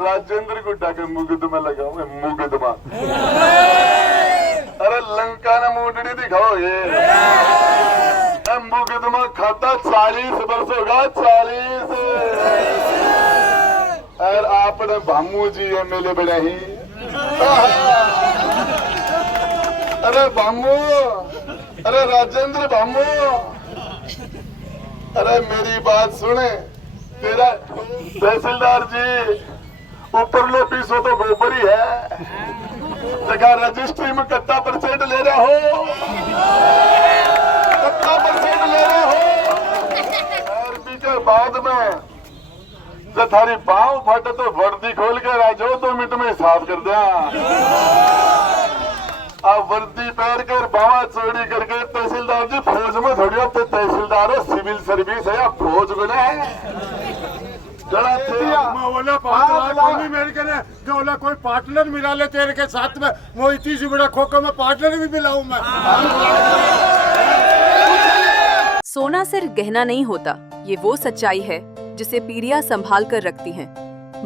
राजेंद्र गुड्डा के मुकदमा लगाओ, मुकदमा। अरे लंका ने मुंडनी दिखाओ ये मुकदमा खाता 40 वर्ष होगा, 40। और आपने भामू जी एमएलए बना ही। अरे भामू, अरे राजेंद्र भामू, अरे मेरी बात सुने। तेरा तहसीलदार जी ऊपर लो पीसो तो गोबर ही है, जगह रजिस्ट्री में कट्टा परसेंट ले रहे हो, कट्टा परसेंट ले रहे हो। और बीचे बाद में जब थारी पाँव फटे तो वर्दी खोल के आ जाओ, 2 मिनट में हिसाब कर दिया। अब वर्दी पहन कर बावा चोरी करके तहसीलदार जी फौज में थोड़ी हो, तो तहसीलदार हो, सिविल सर्विस है या फौज को बोला कोई पार्टनर मिला ले तेरे के साथ में, वो इतनी सी बड़ा खोखो में पार्टनर भी मिलाऊं मैं। सोना सिर्फ गहना नहीं होता, ये वो सच्चाई है जिसे पीढ़ियां संभाल कर रखती हैं।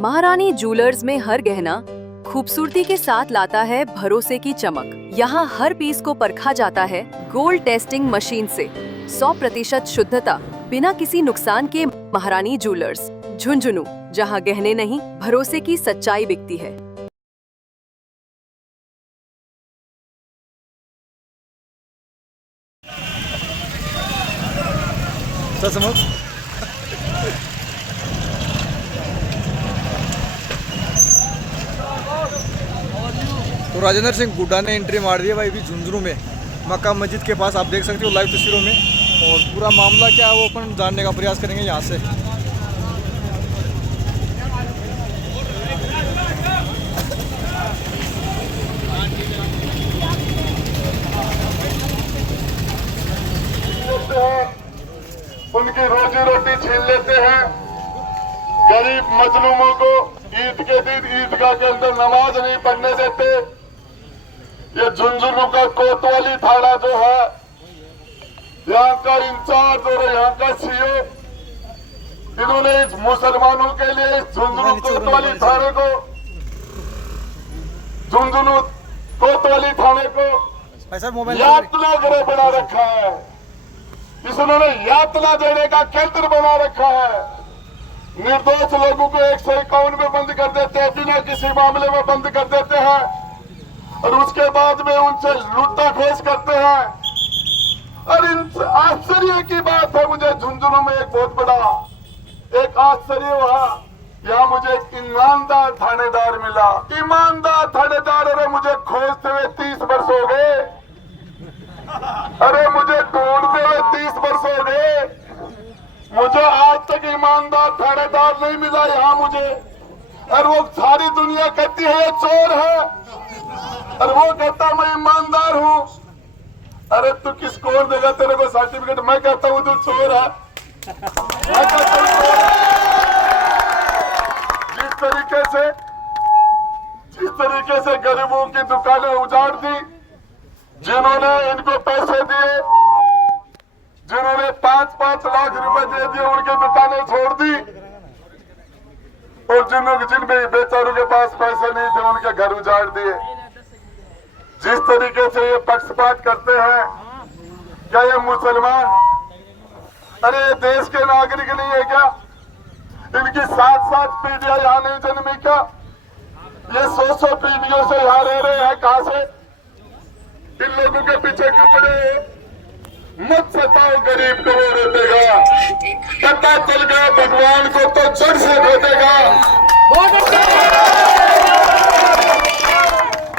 महारानी ज्वेलर्स में हर गहना खूबसूरती के साथ लाता है भरोसे की चमक। यहाँ हर पीस को परखा जाता है गोल्ड टेस्टिंग मशीन से। 100% शुद्धता बिना किसी नुकसान के। महारानी ज्वेलर्स, झुंझुनू, जहाँ गहने नहीं भरोसे की सच्चाई बिकती है। तो राजेंद्र सिंह गुड्डा ने एंट्री मार दी है भाई अभी झुंझुनू में, मक्का मस्जिद के पास। आप देख सकते हो लाइव तस्वीरों में, और पूरा मामला क्या है वो अपन जानने का प्रयास करेंगे यहाँ से। उनकी रोजी रोटी छीन लेते हैं। गरीब मजलूमों को ईद के दिन ईदगाह के अंदर नमाज नहीं पढ़ने देते। ये झुंझुनू का कोतवाली थाना जो है, यहाँ का इंचार्ज और यहाँ का सीओ, इन्होंने इस मुसलमानों के लिए इस झुंझुनू कोतवाली थाने को, झुंझुनू कोतवाली थाने को यातना गृह बना रखा है। इन्होंने यातना देने का केंद्र बना रखा है। निर्दोष लोगों को 151 में बंद कर देते हैं, बिना किसी मामले में बंद कर देते हैं, और उसके बाद में उनसे लूटाखोज करते हैं। और इन आश्चर्य की बात है, मुझे झुंझुनू में एक बहुत बड़ा एक आश्चर्य हुआ। यहाँ मुझे एक ईमानदार थानेदार मिला, ईमानदार थानेदार। अरे मुझे खोजते हुए 30 वर्ष हो गए, अरे मुझे ढूंढते हुए 30 वर्ष हो गए, मुझे आज तक ईमानदार थानेदार नहीं मिला यहाँ मुझे। और वो सारी दुनिया कहती है ये चोर है, और वो कहता मैं ईमानदार हूँ। अरे तू किसको और देगा तेरे को सर्टिफिकेट? मैं कहता हूँ तू चोर है, मैं कहता हूँ चोर है। जिस तरीके से गरीबों की दुकानें उजाड़ दी, जिन्होंने इनको पैसे दिए, जिन्होंने 5-5 लाख रुपए दे दिए, उनकी दुकानें छोड़ दी, और जिनमें बेचारों के पास पैसे नहीं थे उनके घर उजाड़ दिए। जिस तरीके से ये पक्षपात करते हैं, क्या ये मुसलमान, अरे ये देश के नागरिक नहीं है क्या? इनकी 7-7 पीढ़ियां यहाँ नहीं जन्मी क्या? ये 100 पीढ़ियों से यहाँ रह रहे हैं, कहां से? इन लोगों के पीछे कपड़े मत सताओ, गरीब को वो रोतेगा। पता चल गया भगवान को तो जड़ से रोतेगा।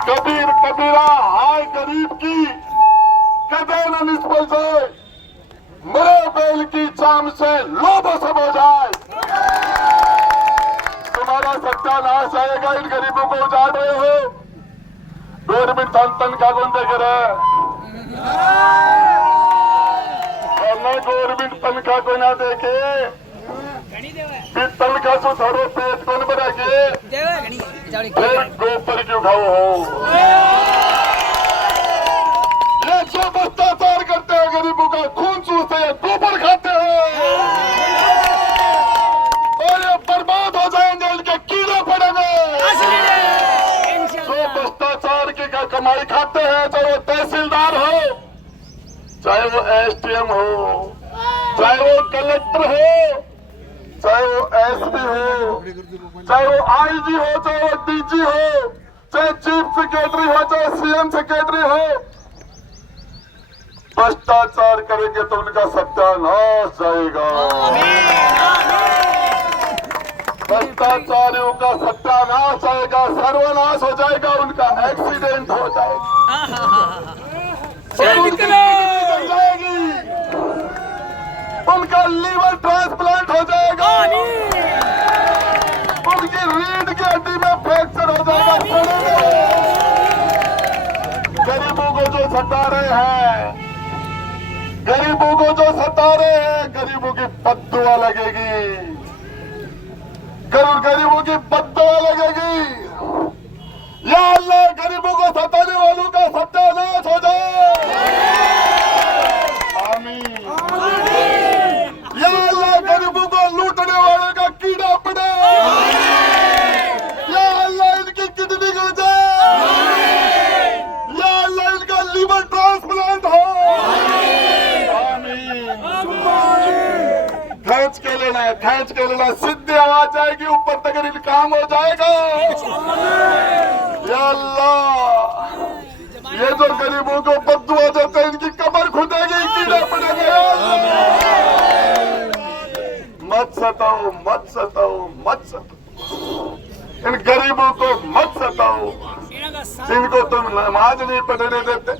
कबीर कबीरा हाय गरीब की कदर न निष्फल जाए, मरे बैल की चाम से लोभ सब हो जाए। तुम्हारा सत्यानाश आएगा, इन गरीबों को उजाड़ रहे हो। गवर्नमेंट तनखा कौन देख रहा है? गवर्नमेंट तनखा को ना देखे, फिर तनखा से थारो पेट कौन बना के गोबर क्यों खाओ हो? ये जो भ्रष्टाचार करते हैं, गरीबों का खून चूसते हैं, गोबर खाते हैं, और ये बर्बाद हो जाएंगे, इनके कीड़े पड़ेंगे। कमाई खाते हैं, चाहे वो तहसीलदार हो, चाहे वो एसडीएम हो, चाहे वो कलेक्टर हो, चाहे वो एसपी हो, चाहे वो आईजी हो, चाहे वो डीजी हो, चाहे चीफ सेक्रेटरी हो, चाहे सीएम सेक्रेटरी हो, भ्रष्टाचार करेंगे तो उनका सत्यानाश जाएगा। भ्रष्टाचारियों का सत्यानाश आएगा, सर्वनाश हो जाएगा, उनका एक्सीडेंट हो जाएगा, उनकी बन जाएगी, उनका लीवर ट्रांसप्लांट हो जाएगा, उनकी रीढ़ की हड्डी में फ्रैक्चर हो जाएगा। गरीबों को जो सता रहे हैं, गरीबों को जो सता रहे हैं, गरीबों की बद्दुआ लगेगी, गरीबों की बद्दुआ लगेगी। या अल्लाह गरीबों को सताने वालों का सत्यानाश हो जाए, आमीन। या अल्लाह गरीबों को लूटने वालों का कीड़ा पड़े, या अल्लाह इनकी किडनी गिर जाए, या अल्लाह इनका लीवर ट्रांसप्लांट हो, खींच के लेना है, खींच के लेना, सीधी आवाज आएगी, ऊपर तक इनकाम हो जाएगा। या अल्लाह ये जो गरीबों को बद्दुआ देते हैं, इनकी कमर खुदेगी, कीड़े पड़ेंगे। मत सताओ, मत सताओ, मत सताओ, इन गरीबों को मत सताओ। इनको तुम नमाज नहीं पढ़ने देते,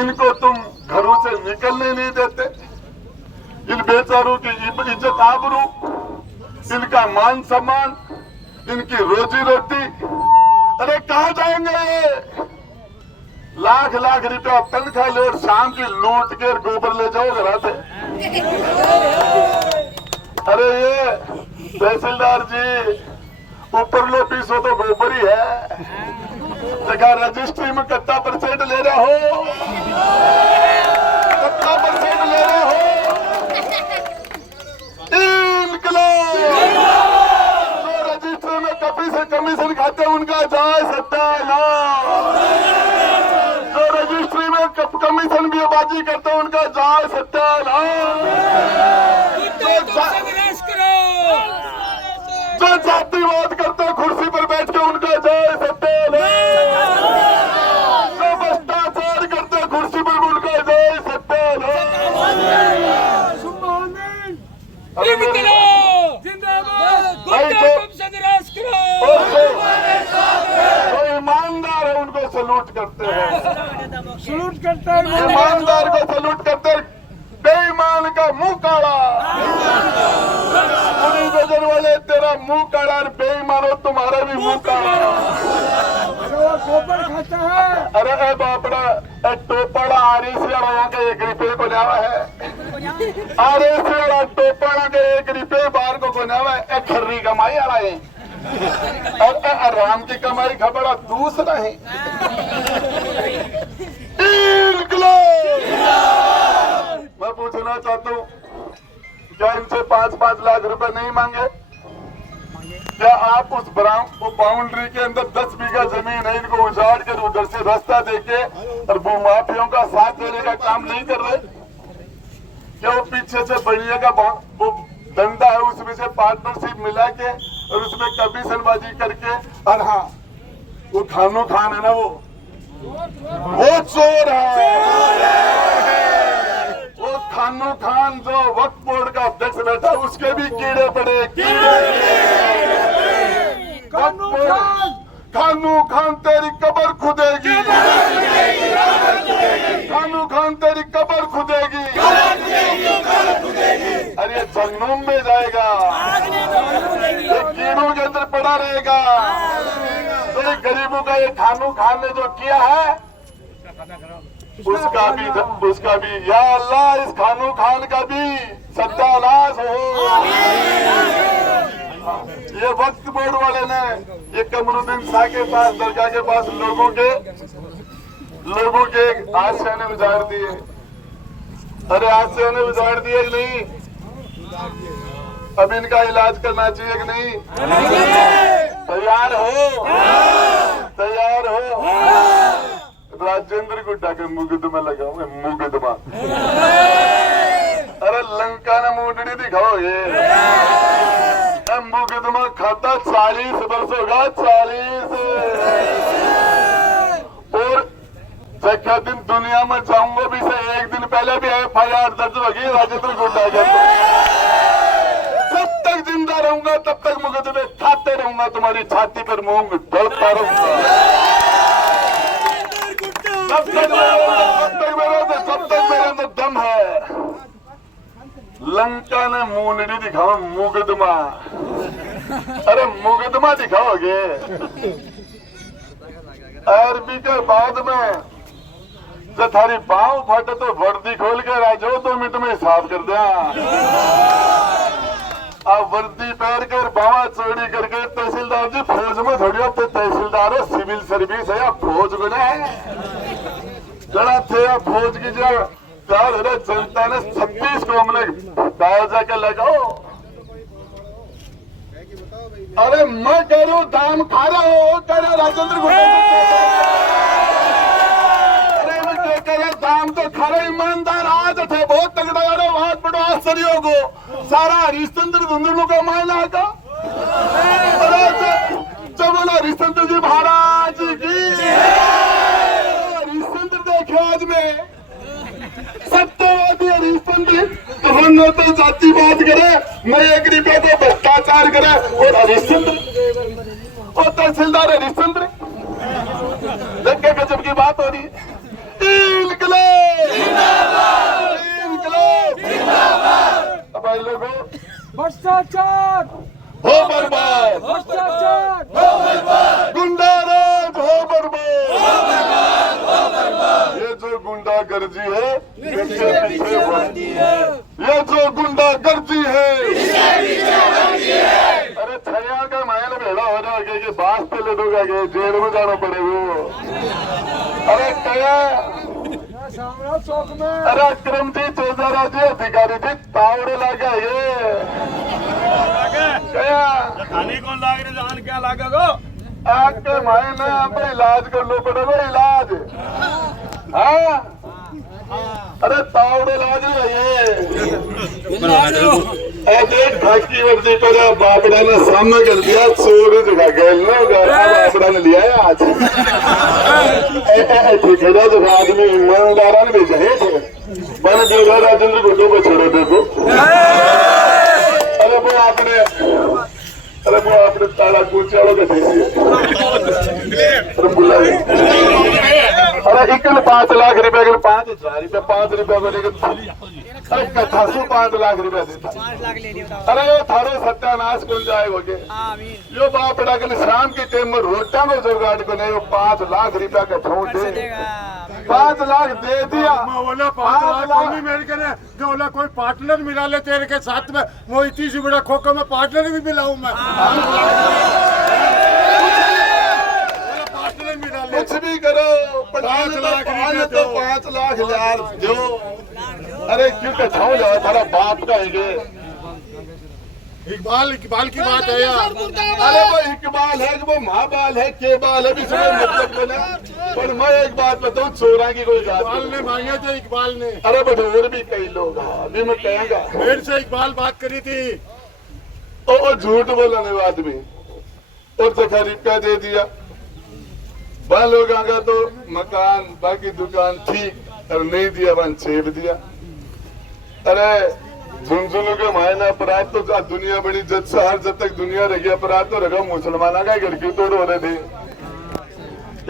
इनको तुम घरों से निकलने नहीं देते, इन बेचारों की इज्जत आबरू, इनका मान सम्मान, इनकी रोजी रोटी, अरे कहाँ जाएंगे ये? लाख लाख रुपया तनख्वाह ले और शाम की लूट के गोबर ले जाओ घर से। अरे ये तहसीलदार जी, ऊपर लो 20 तो गोबर ही है, जगह रजिस्ट्री में कितना % ले रहे हो, कितना % ले रहे हो? जो रजिस्टर में कमीशन खाते हैं उनका जाए सत्यानाश, जो रजिस्ट्री में कमीशन भी बाजी करते हैं उनका जाए सत्यानाश, जो जातिवाद करते हैं कुर्सी पर बैठ के उनका जाए सत्यानाश, जो भ्रष्टाचार करते हैं कुर्सी पर उनका जाए सत्यानाश। जो ईमानदार है उनको सलूट करते हैं, सलूट करते हैं, ईमानदार को सलूट करते हैं, बेईमान का मुंह काला, पूरी नजर वाले तेरा मुंह काला, और बेईमान हो तुम्हारा भी मुंह काला। खाता है, अरे बापड़ा टोपड़ा आरएसी के 1 रुपये को जावा है, आरएसी टोपड़ा के 1 रुपये बार को बनावा है, खर्री कमाई आ रहा है, और आराम की कमाई खबड़ा दूसरा है। मैं पूछना चाहता हूँ, क्या इनसे 5-5 लाख रुपए नहीं मांगे? क्या आप उस बाउंड्री के अंदर 10 बीघा जमीन है, इनको उजाड़ कर उधर से रास्ता देके और भूमाफियों का साथ देने का काम नहीं कर रहे? क्या वो पीछे से बढ़िया का वो धंधा है, उसमें से पार्टनरशिप मिला के और उसमें कमीशनबाजी करके, और हाँ वो खानो खान है ना, वो चोर है, वो खानो खान जो वक्फ बोर्ड का अध्यक्ष बैठा, उसके भी कीड़े पड़े, खानू खान तेरी कब्र खुदेगी, खानू खान तेरी कब्र खुदेगी, अरे जहन्नुम में जाएगा, ये कीड़ों के अंदर पड़ा रहेगा। तो ये गरीबों का ये खानू खान ने जो किया है, उसका भी या अल्लाह इस खानू खान का भी सत्यानाश हो। ये वक्फ बोर्ड वाले ने ये कमरुद्दीन शाह के पास, दरगाह के पास लोगों के आशियाने उजाड़ दिए। अरे आशियाने उजाड़ दिए कि नहीं? अब इनका इलाज करना चाहिए कि नहीं? तैयार हो? तैयार हो? राजेंद्र गुड्डा के मुकदमा लगाऊंगा मुकदमा। अरे लंका ने मुंडनी दिखाओ ये मुकदमा खाता 40 वर्ष होगा 40। और जैसा दिन दुनिया में जाऊंगा भी से एक दिन पहले भी FIR दर्ज होगी राजेंद्र गुड्डा के। जब तक जिंदा रहूंगा तब तक मुकदमे खाते रहूंगा, तुम्हारी छाती पर मूंग डलता रहूंगा। जब तक मेरे अंदर दम है। लंका ने मुंडनी दिखाओ मुकदमा। अरे मुकदमा दिखाओगे अरबी के बाद में जब थारी पाँव फटे तो वर्दी खोल के राजो 2 मिनट में हिसाब कर दिया। अब वर्दी पहन कर बावा चोरी करके तहसीलदार जी फौज में थोड़ी अब तो तहसीलदार है सिविल सर्विस है या फौज को ना जरा थे या फौज की जो प्यार है जनता ने 26 को हमने दायर जाके लगाओ। अरे मैं कह रहा हूँ दाम खा रहा हो कह रहा राजेंद्र गुड्डा दाम तो खरे ईमानदार आज थे बहुत तगड़ा अरे बहुत बड़ा आश्चर्य हो सारा हरिश्चंद्र धुंधलू का मायना का जब बोला हरिश्चंद्र जी महाराज की हरिश्चंद्र देखे आज में सत्यवादी हरिश्चंद्र तो तो जातिवाद करे मैं एक रुपये को भ्रष्टाचार करे और हरिश्चंद्र और तहसीलदार हरिश्चंद्र देख के गजब की बात हो रही है। भाई लोगों भ्रष्टाचार हो बर्बाद, भ्रष्टाचार हो बर्बाद, गुंडाराज हो बर्बाद। ये जो गुंडागर्दी है ये जो गुंडागर्दी है अरे छया का मायल भेड़ा हो जाएगा कि बास पे ले दोगा कि जेल में जाना पड़ेगा। अरे क्या चौक में अरे क्रमजी चौधरा जी अधिकारी जी तावड़े लगा ये क्या थाने कौन लाग रहे जान क्या लागेगा आपके माए में आप इलाज कर लो पड़ेगा इलाज। हाँ अरे तावड़े इलाज ये ढाकी वर्दी पर बापड़ा ने सामने कर दिया चोर जगह गैल बापड़ा ने लिया है आज ठेकेदार जो आदमी ईमानदारा ने भेजा है मैंने देखा राजेंद्र गुड्डू को छोड़ो देखो। अरे वो आपने ताला कूचाड़ो के अरे इकल 5 लाख रुपए के 5,000 रुपए 5 रुपए को लेकर अरे कथासू 5 लाख रुपए देता। अरे वो थारो सत्यानाश कौन जाएगा के यो बाप बेटा के शाम के टाइम में रोटा को जुगाड़ को नहीं 5 लाख रुपया का छोड़ दे 5 लाख दे दिया। बोला 5 लाख नहीं मेरे के जो बोला कोई पार्टनर मिला ले तेरे के साथ में वो इतनी सी बड़ा खोखो में पार्टनर भी मिलाऊं मैं पार्टनर मिला ले कुछ भी करो 5 लाख यार जो अरे क्यों कछाओ जाओ थारा बाप का है इकबाल की बात है यार। अरे वो इकबाल है कि वो महाबाल है केबाल है भी मतलब को ना पर मैं एक बात बताऊं चोरा की कोई बात इकबाल ने मांगे थे इकबाल ने अरे बट और भी कई लोग अभी मैं कहेगा मेरे से इकबाल बात करी थी और झूठ बोलने आदमी और जगह रुपया दे दिया वह लोग आगा तो मकान बाकी दुकान ठीक और नहीं दिया वन छेप दिया। अरे झुंझुनू के मायना अपराध तो दुनिया बड़ी जज से हर जब तक दुनिया रही अपराध तो रखा मुसलमाना का घड़की तोड़ हो रहे थे।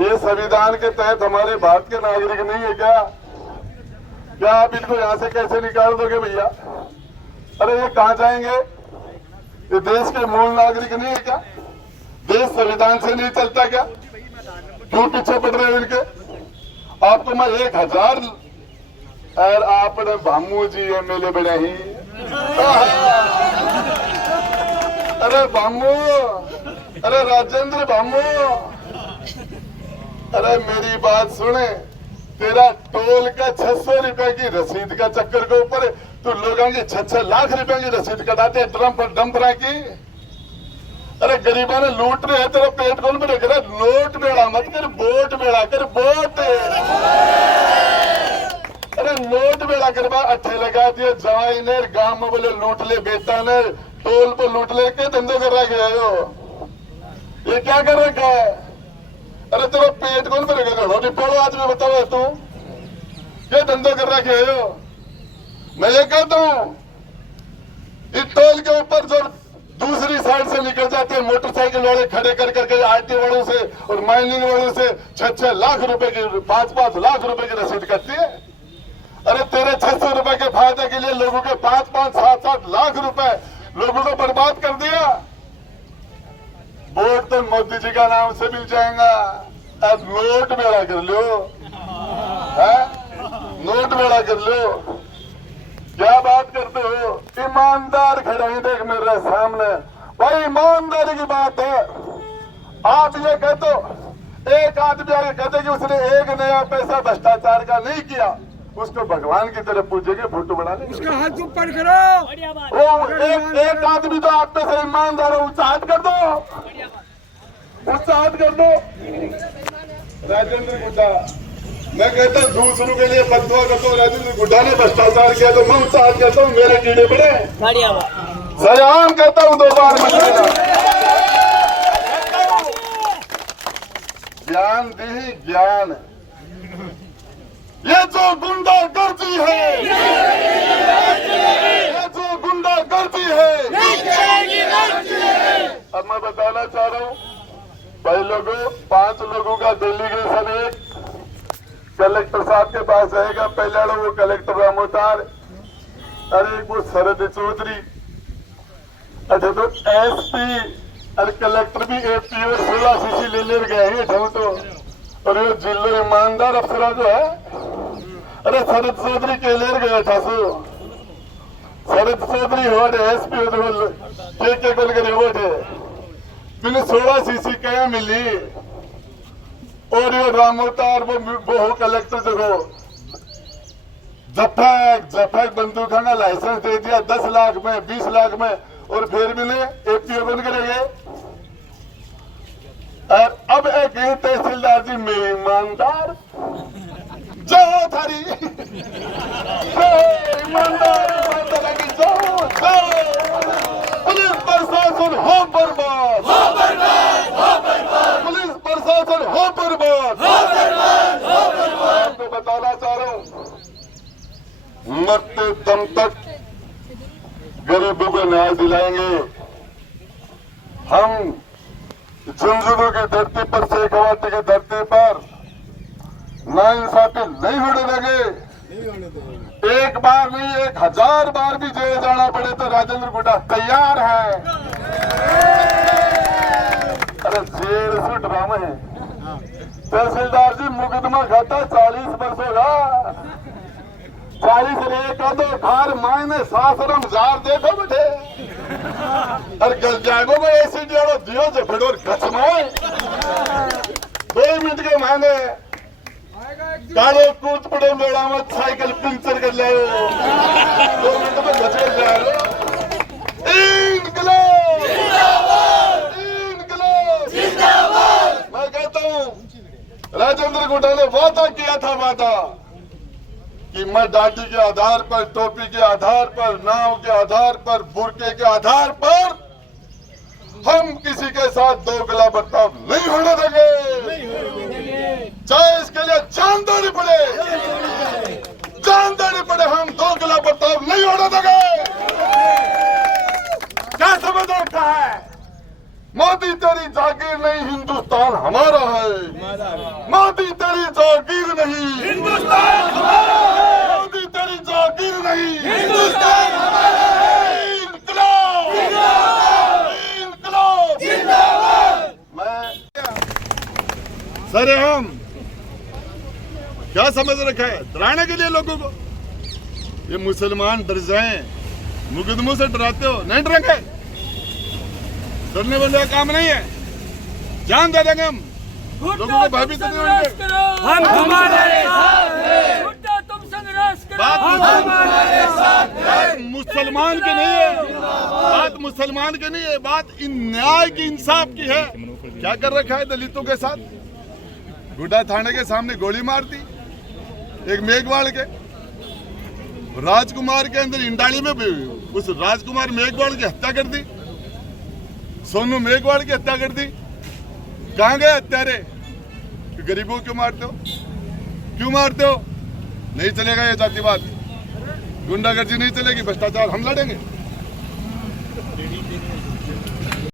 ये संविधान के तहत हमारे भारत के नागरिक नहीं है क्या आप इनको यहाँ से कैसे निकाल दोगे भैया? अरे ये कहाँ जाएंगे? ये देश के मूल नागरिक नहीं है क्या? देश संविधान से नहीं चलता क्या? क्यों पीछे पड़ रहे हो इनके? आपको मैं 1000 और आपने भामू जी MLA बने ही अरे भामू अरे राजेंद्र भामू अरे मेरी बात सुने तेरा टोल का 600 रुपए की रसीद का चक्कर के ऊपर तो लोगों की 6 लाख रुपए की रसीद कटाते ड्रम पर डंपरा की अरे गरीबा ने लूट रहे हैं, तेरा पेट कौन भरे? करे नोट बेड़ा मत कर, वोट बेड़ा कर, वोट। अरे नोट बेड़ा कर बा, अच्छे लगा दिए जवाई ने गांव में बोले लूट ले, बेटा ने टोल पर लूट ले के धंधे कर रखे हो। ये क्या कर रखा है? अरे तेरा पेट कौन भरेगा? घड़ो पड़ो आज में बताओ तू ये धंधे कर रखे हो। मैं ये कहता हूँ इस टोल के ऊपर जब दूसरी साइड से निकल जाते हैं मोटरसाइकिल वाले खड़े कर करके आरटी वालों से और माइनिंग वालों से 6-6 लाख रुपए की 5-5 लाख रुपए की रसीद करती है। अरे तेरे 600 रुपए के फायदे के लिए लोगों के 5-5 7-7 लाख रुपए लोगों को बर्बाद कर दिया। वोट तो मोदी जी का नाम से मिल जाएगा, अब नोट बेड़ा कर लो, नोट बेड़ा कर लो। क्या बात करते हो? ईमानदार खड़े हैं देख मेरे सामने, भाई ईमानदारी की बात है। आप ये कहते हो एक आदमी आगे कहते कि उसने एक नया पैसा भ्रष्टाचार का नहीं किया, उसको भगवान की तरफ पूछेंगे, फोटो बना लेंगे, उसका हाथ ऊपर करो। वो एक आदमी तो आप में से ईमानदार है, उसका हाथ कर दो, उसका हाथ कर दो। राजेंद्र गुड्डा, मैं कहता हूँ दूसरों के लिए बददुआ करता हूँ। राजेंद्र गुड्डा ने भ्रष्टाचार किया तो मैं उसका हाथ करता हूँ, मेरे कीड़े पड़े सलाम कहता हूँ 2 बार ज्ञान दी ज्ञान। ये जो गुंडागर्दी है, ये जो गुंडागर्दी है, अब मैं बताना चाह रहा हूँ भाई लोगों, 5 लोगों का डेलीगेशन एक कलेक्टर साहब के पास जाएगा। पहला वो कलेक्टर रामोतार, अरे वो शरद चौधरी, अच्छा तो एसपी और कलेक्टर भी एपी और 16 सीसी ले गए हैं तो। और ये जिले ईमानदार अफसर जो है, अरे शरद चौधरी के ले गया था सो, शरद चौधरी हो एसपी के बोल कर वोट है बिना 16 सीसी क्या मिली। और ये रामोतार वो कलेक्टर जो जफैक बंदूक का लाइसेंस दे दिया 10 लाख में 20 लाख में, और फिर भी ने एपीओ बन करेंगे। और अब एक ही तहसीलदार जी में ईमानदार जाओ थारी ईमानदार की जाओ, पुलिस प्रशासन हो बर्बाद, पुलिस प्रशासन हो बर्बाद। आपको बताना चाह रहा हूँ मरते दम तक गरीबों को न्याय दिलाएंगे हम। झुंझुनू की धरती पर, शेखावाटी की धरती पर नाइंसाफी नहीं होने लगे। एक बार नहीं 1000 बार भी जेल जाना पड़े तो राजेंद्र गुड्डा तैयार है। अरे जेल से ड्रामा है। तहसीलदार जी मुकदमा खाता 40 वर्ष होगा, 40 एक दो खार मायने सासरम जार देखो बेटे, और गल जागो में ऐसी जोड़ो दियो जो फिर कचमाए 2 मिनट के मांगे कालो कूद पड़ो मेड़ा में साइकिल पंचर कर ले 2 मिनट में घच कर जाए। इंकलाब इंकलाब जिंदाबाद। मैं कहता हूँ राजेंद्र गुड्डा ने वादा किया था, वादा कि मैं डांडी के आधार पर, टोपी के आधार पर, नाव के आधार पर, बुरके के आधार पर हम किसी के साथ दोगला बर्ताव नहीं होने देंगे, चाहे इसके लिए जान देनी पड़े, जान देनी पड़े, हम दोगला बर्ताव नहीं होने देंगे। क्या समझ रखा है? मोदी तेरी जागीर नहीं, हिंदुस्तान हमारा है। मोदी तेरी जागीर नहीं, हिंदुस्तान हमारा है। मोदी तेरी जागीर नहीं, हिंदुस्तान हमारा है। इंकलाब इंकलाब जिंदाबाद। मैं सर हम क्या समझ रखा है? डराने के लिए लोगों को। ये मुसलमान डर जाएं, मुकदमों से डराते हो, नहीं डरेंगे। डरने वाले काम नहीं है, जान दे देंगे हम, लोगों को भयभीत नहीं होंगे। हम तुम्हारे साथ हैं। तुम संघर्ष करो। बात मुसलमान की नहीं है, बात मुसलमान की नहीं है, बात इन न्याय की, इंसाफ की है। क्या कर रखा है दलितों के साथ? गुड्डा थाने के सामने गोली मार दी, एक मेघवाल के, राजकुमार के अंदर इंडाली में उस राजकुमार मेघवाल की हत्या कर दी, सोनू मेघवाल की हत्या कर दी। कहां गए हत्यारे? गरीबों क्यों मारते हो? क्यों मारते हो? नहीं चलेगा ये जातिवाद, गुंडागर्दी नहीं चलेगी, भ्रष्टाचार हम लड़ेंगे।